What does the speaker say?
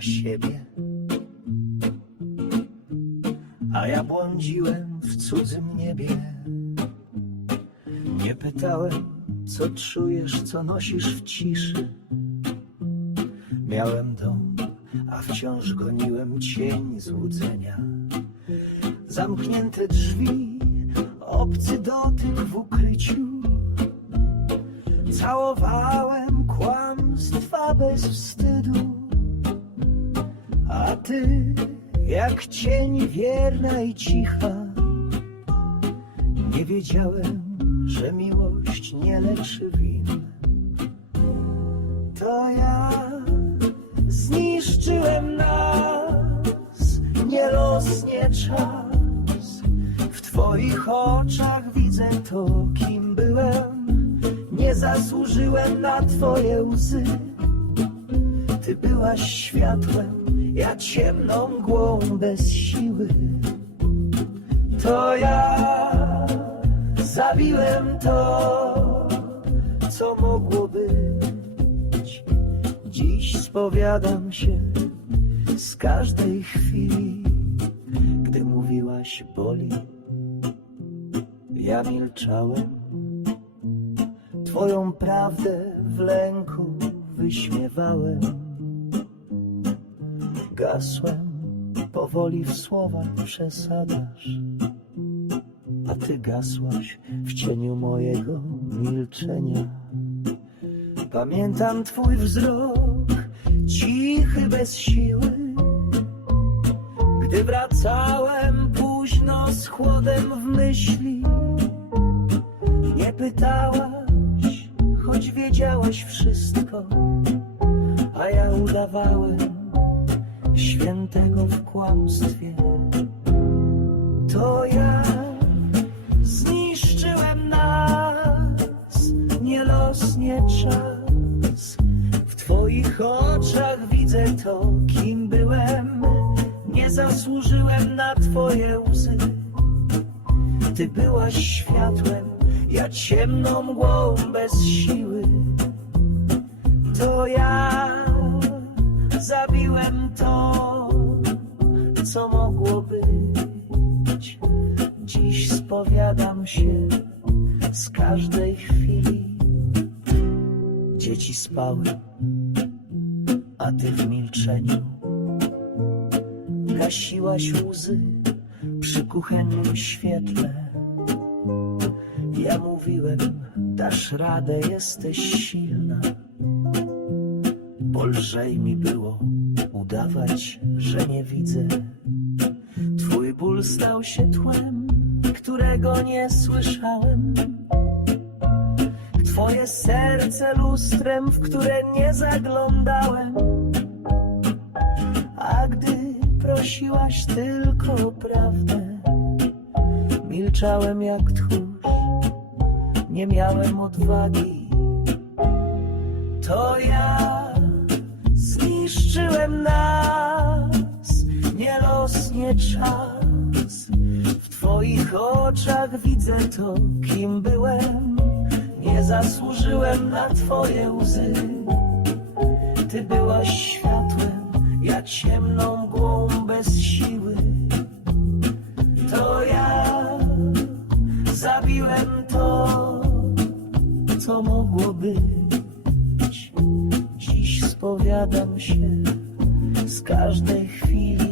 siebie. A ja błądziłem w cudzym niebie. Nie pytałem, co czujesz, co nosisz w ciszy. Miałem dom, a wciąż goniłem cień złudzenia. Zamknięte drzwi, obcy dotyk w ukryciu. Całowałem kłamstwa bez wstydu. A ty, jak cień wierna i cicha, nie wiedziałem, że miłość nie leczy win. To ja zniszczyłem nas, nie los, nie czas. W twoich oczach widzę to, kim byłem. Nie zasłużyłem na twoje łzy. Ty byłaś światłem, ja ciemną mgłą bez siły. To ja zabiłem to, co mogło być. Dziś spowiadam się z każdej chwili, gdy mówiłaś boli. Ja milczałem, Twoją prawdę w lęku wyśmiewałem. Gasłem powoli w słowach przesadasz, a ty gasłaś w cieniu mojego milczenia. Pamiętam twój wzrok, cichy bez siły, gdy wracałem późno wiedziałaś wszystko, a ja udawałem świętego w kłamstwie. To ja zniszczyłem nas, nie los, nie czas. W twoich oczach widzę to, kim byłem. Nie zasłużyłem na twoje łzy. Ty byłaś światłem, ja ciemną mgłą bez siły. To ja zabiłem to, co mogło być. Dziś spowiadam się z każdej chwili. Dzieci spały, a ty w milczeniu gasiłaś łzy przy kuchennym świetle. Ja mówiłem, dasz radę, jesteś silna. Bo lżej mi było udawać, że nie widzę. Twój ból stał się tłem, którego nie słyszałem. Twoje serce lustrem, w które nie zaglądałem. A gdy prosiłaś tylko o prawdę, milczałem jak tchórz, nie miałem odwagi. To ja zniszczyłem nas, nie los, nie czas. W twoich oczach widzę to, kim byłem. Nie zasłużyłem na twoje łzy. Ty byłaś światłem, ja ciemną mgłą bez siły. wypowiadam się z każdej chwili.